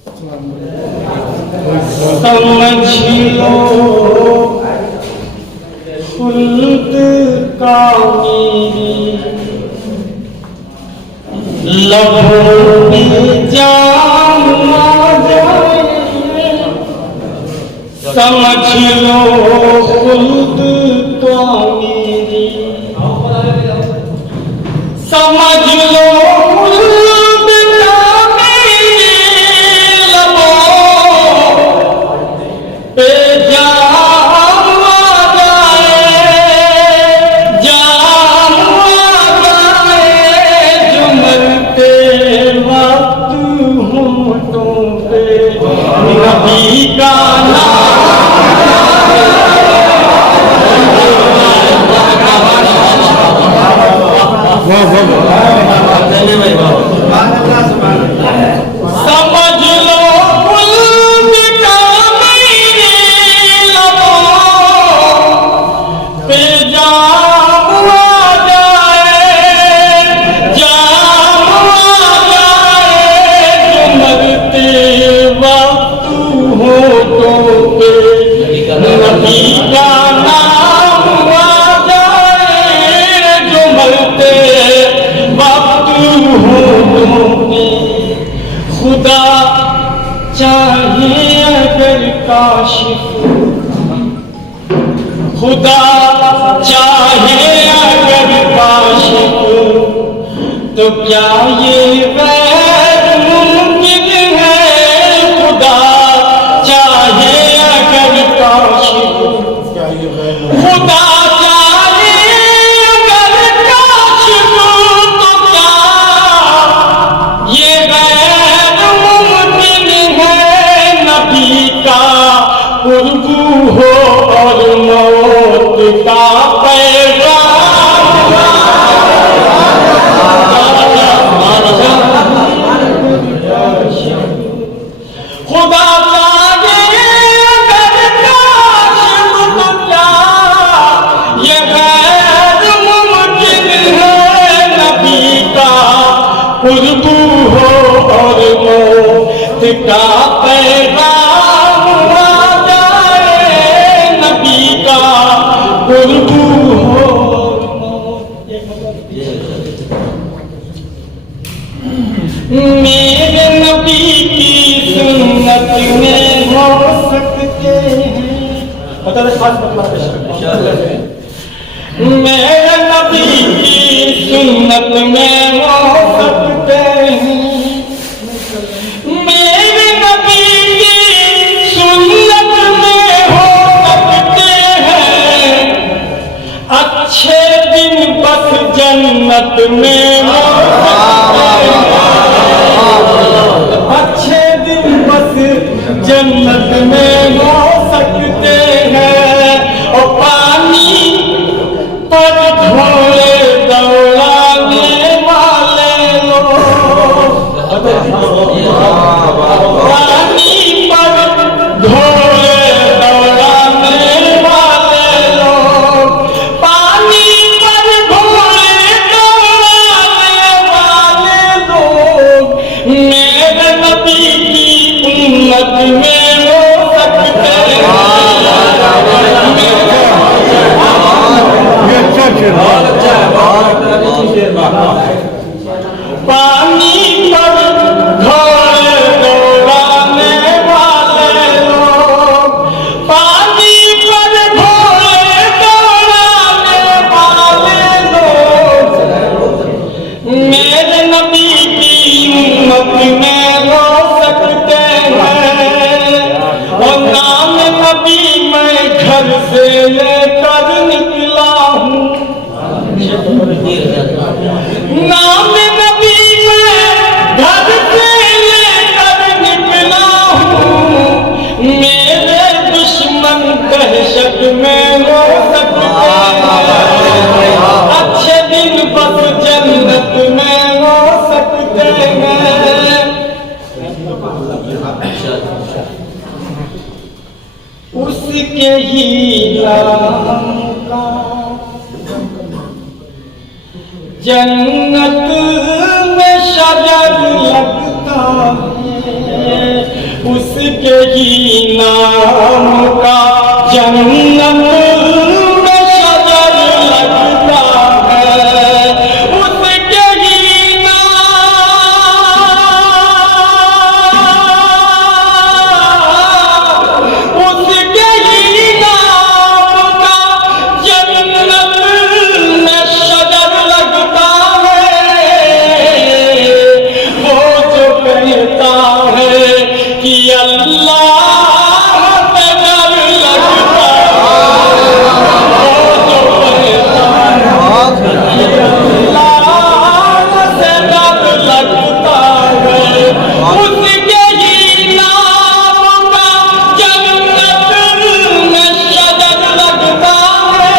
समझ लो खुल्द का मेरी लबों में जाम आ जाए, समझ लो खुल्द का मेरी, समझ लो खुदा चाहे अगर काशिफ, खुदा चाहे अगर काशिफ, तो क्या ये गैर मुमकिन है? खुदा चाहे अगर काशिफ, खुदा कुर्बू हो और मौत का पैगाम, खुदा चाहे अगर काशिफ, तो क्या ये गैर मुमकिन है? नबी का कुर्बू हो और मौत का पैगाम कुर्बू हो। मेरे नबी की सुन्नत में हो सकते हैं, मेरे नबी की सुन्नत में हो सकते हैं, मेरे नबी की सुन्नत में हो सकते हैं, अच्छे दिन बस जन्नत में हो सकते हैं, अच्छे दिन बस जन्नत में हो सकते हैं, और पानी पर घोड़े दौड़ाने वाले लोग, पानी पर घोड़े दौड़ाने वाले लोग, पानी पर घोड़े दौड़ाने वाले लोग, मेरे नबी की उम्मत में हो सकते हैं। पानी पर घोड़े दौड़ाने वाले लोग, पानी पर घोड़े दौड़ाने वाले लोग, मेरे नबी की उम्मत में हो सकते हैं। और नाम नबी मैं घर से लेकर निकला हूँ, नाम नबी मैं घर से लेकर निकला हूँ, मेरे दुश्मन दहशत में हो सकते हैं, अच्छे दिन बस जन्नत में हो सकते हैं। उसके ही नाम का जन्नत में शजर लगता है, नाम का जन्नत में शजर लगता है, उसके ही नाम का जन्नत में शजर लगता है। वो जो कहता है कि अल्लाह से डर लगता है, वो जो कहता है कि अल्लाह से डर लगता है, उसके ही नाम का जन्नत में शजर लगता है।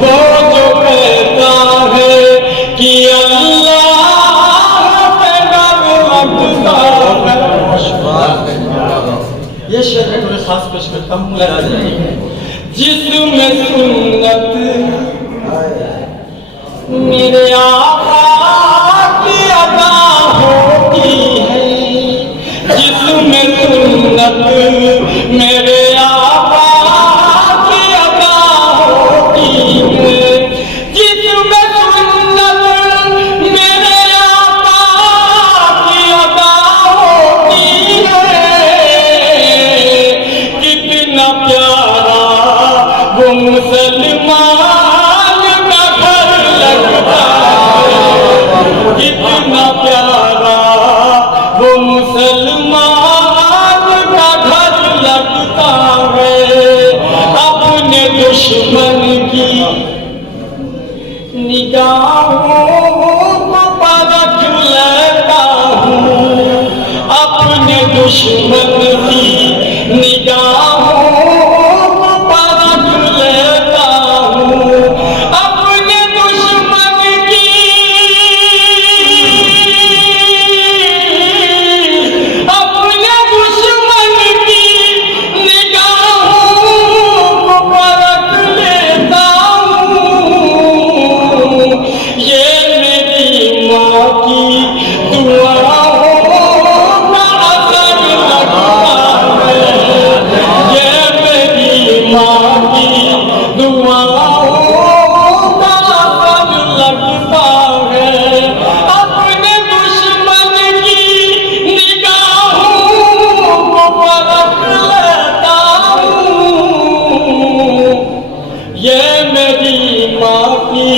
वो जो कहता है कि अल्लाह से डर लगता है। ये शेर है, थोड़े खास पेश करता हूँ, लगा जाएंगे। जिसमें सुन्नत मेरे आका की अदा होती है, जिसमें सुन्नत मेरे आका की अदा होती है, जिसमें सुन्नत मेरे आका की अदा होती है। कितना प्यारा वो मुसलमान का घर लगता है, कितना प्यारा वो मुसलमान का घर लगता है। अपने दुश्मन की निगाहों को परख लेता हूँ, अपने दुश्मन की निगाहों को परख लेता हूँ, अपने दुश्मन की, अपने दुश्मन की निगाहों को परख लेता हूँ। ये मेरी माँ की दुआओं का असर लगता है, ये मेरी माँ की दुआओं का असर लगता है। अपने दुश्मन की निगाहों को परख लेता हूँ, ये मेरी माँ की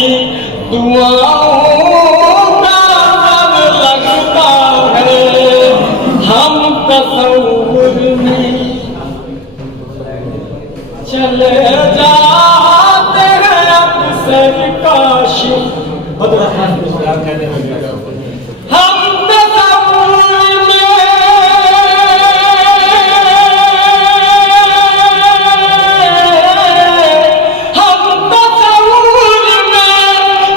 दुआओं का असर लगता है। हम तसव्वुर में चले जाते हैं अक्सर काश, हम तसव्वुर में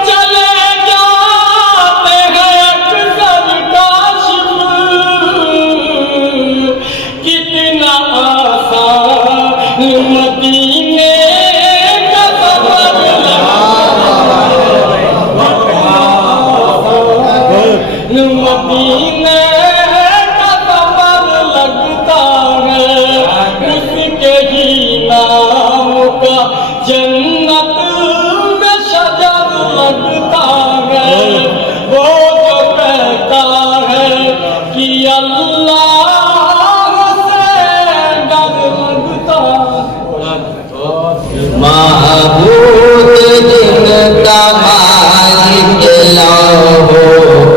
चले जाते हैं अक्सर काश। कितना आसान मदीने का सफर मदीने का सफर लगता है, उसके ही नाम का जन्नत में शजर लगता है। वो जो कहता है कि अल्लाह से डर लगता है। महबूब जिनका मालिक लाहो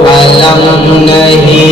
कलम नहीं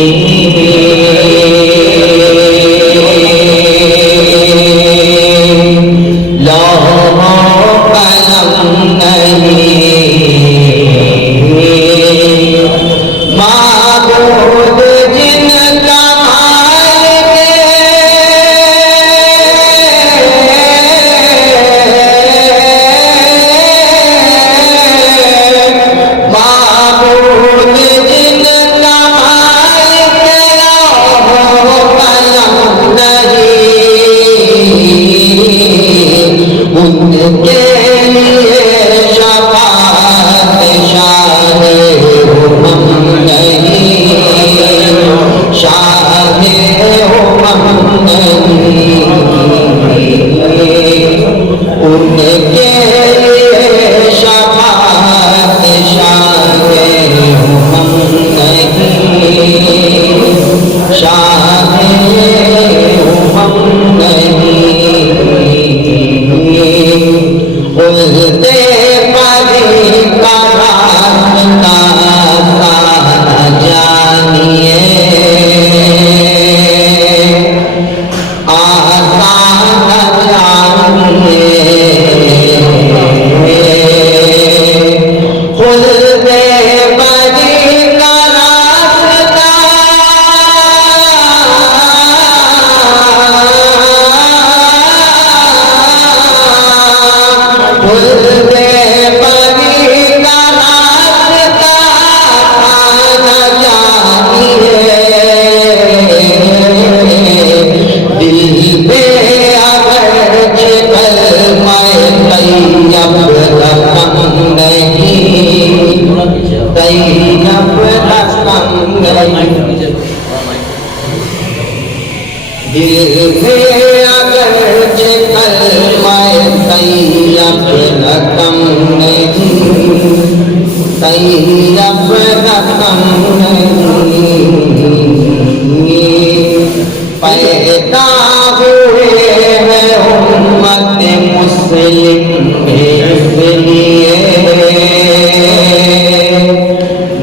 तैयब रकम नहीं, दिल में अगरचे कलमाए तैयब रकम नहीं, तैयब रकम नहीं। पैदा हुए हैं उम्मत मुस्लिम में इसलिए,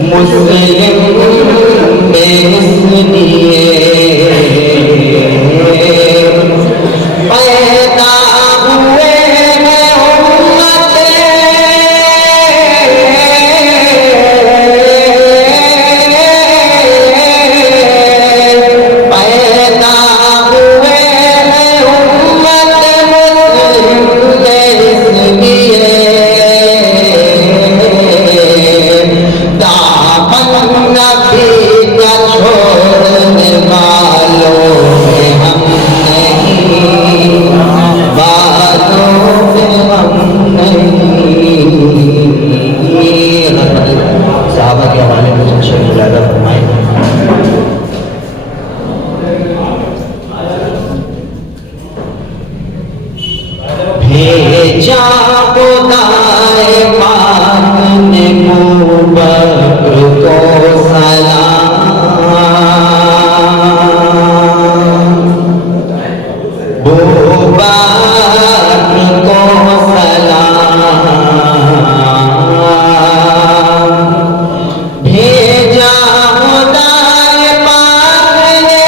मुस्लिम में इसलिए पैदा हुए हैं उम्मत, पैदा हुए हैं उम्मत मुस्लिम में इसलिए, नबी का छोड़ने वालों में हम नहीं, वालों में हम नहीं। साहबा के हवाले में शेख ज़्यादा फरमाएंगे। भेजा खुदाए पाक ने मुबक को सलाम, मुबक को सलाम, भेजा खुदाए पाक ने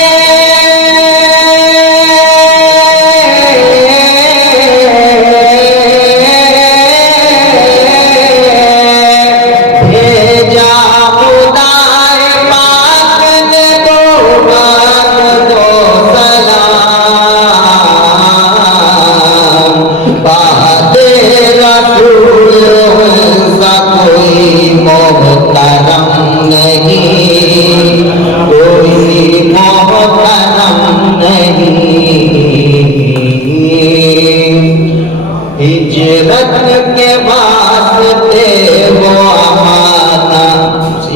हिजरत के वास्ते वो अमाना,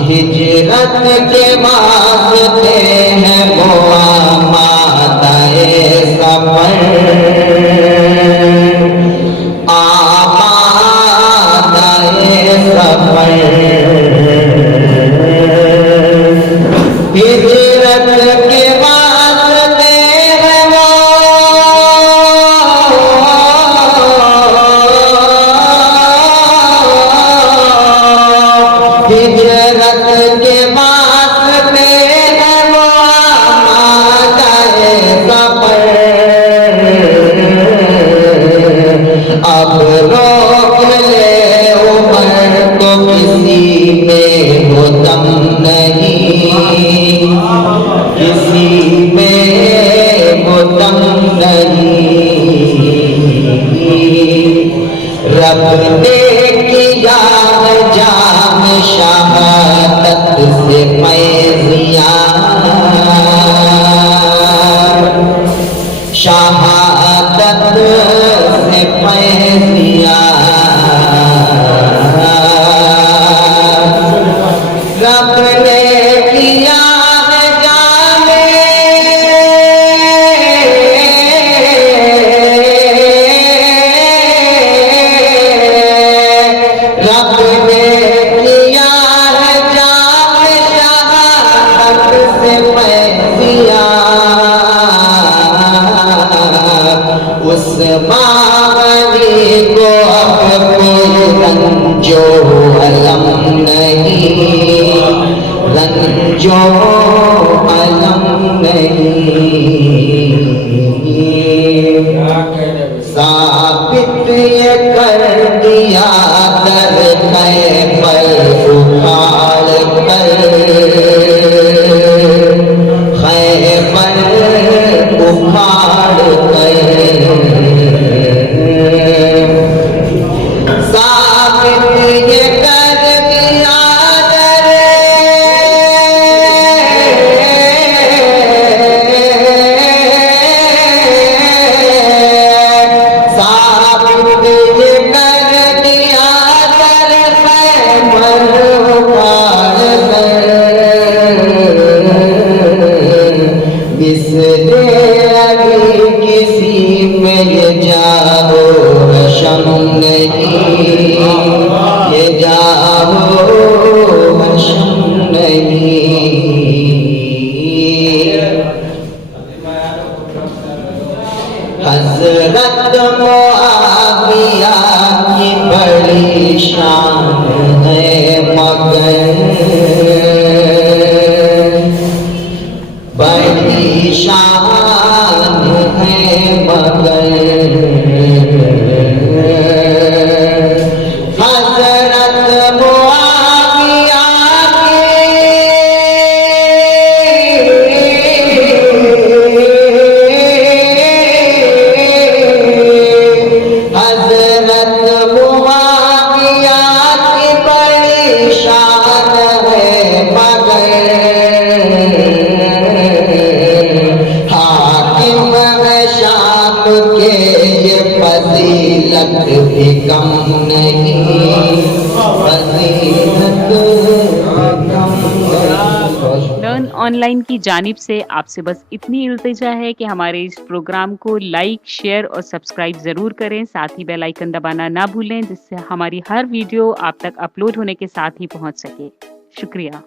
हिजरत के वास्ते है वो आमादाए सफर, आमादाए सफर। हिजरत के वास्ते है वो हिजरत के वास्ते है वो आमादाए सफर, अब रोक ले उमर तो किसी में वो दम नहीं, किसी में वो दम नहीं। रब ने किया जाम शहादत से फैज़िया, शहादत से फैज़िया, रब ने किया जामे रब ने किया जामे शहादत से फैज़िया, उस मानी को अब कोई रंजो अलम नहीं, रंजो अलम नहीं। साबित ये कर दिया दर पर उखाड़ कर, खैबर उखाड़ कर, साबित ये कर दिया दर के ये फजीलत भी कम नहीं, फजीलत भी कम नहीं। लर्न ऑनलाइन की जानिब से आपसे बस इतनी इल्तिजा है कि हमारे इस प्रोग्राम को लाइक, शेयर और सब्सक्राइब ज़रूर करें। साथ ही बेल आइकन दबाना ना भूलें, जिससे हमारी हर वीडियो आप तक अपलोड होने के साथ ही पहुंच सके। शुक्रिया।